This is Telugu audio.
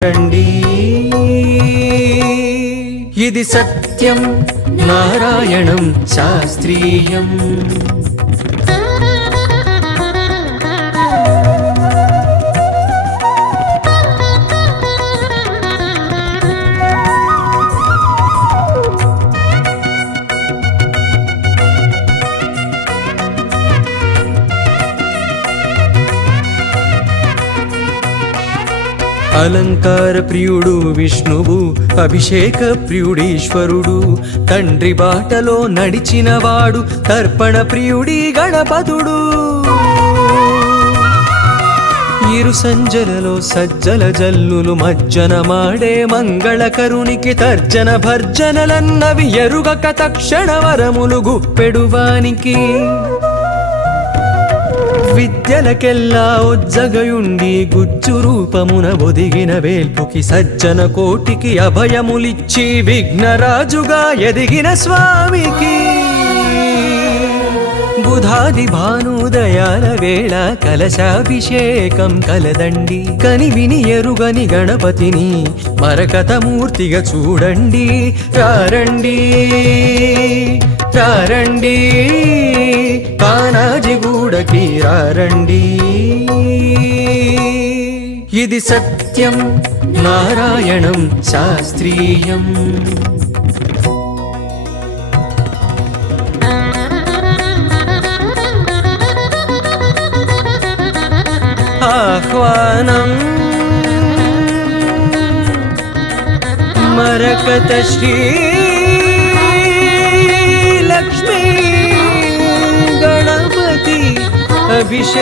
రండి ఇది సత్యం నారాయణం శాస్త్రీయం అలంకార ప్రియుడు విష్ణువు అభిషేక ప్రియుడీశ్వరుడు తండ్రి బాటలో నడిచినవాడు తర్పణ ప్రియుడి గణపతుడు ఇరు సంజలలో సజ్జల జల్లులు మజ్జన మాడే మంగళకరునికి తర్జన భర్జనలన్నవి ఎరుగక తక్షణ వరములు గుప్పెడువానికి విద్యలకెల్లా ఉజ్జగయుండి గుజ్జు రూపమున ఒదిగిన వేల్పుకి సజ్జన కోటికి అభయములిచ్చి విఘ్నరాజుగా ఎదిగిన స్వామికి బుధాది భానుదయాల వేళ కలశాభిషేకం కలదండి కనివిని ఎరుగని గణపతిని మరకతమూర్తిగా చూడండి రారండి రారండి కానాజిగూడకి రారండి ఇది సత్యం నారాయణం శాస్త్రీయం ఆహ్వానం మరకత శ్రీ లక్ష్మీ గణపతి అభిషేకానికి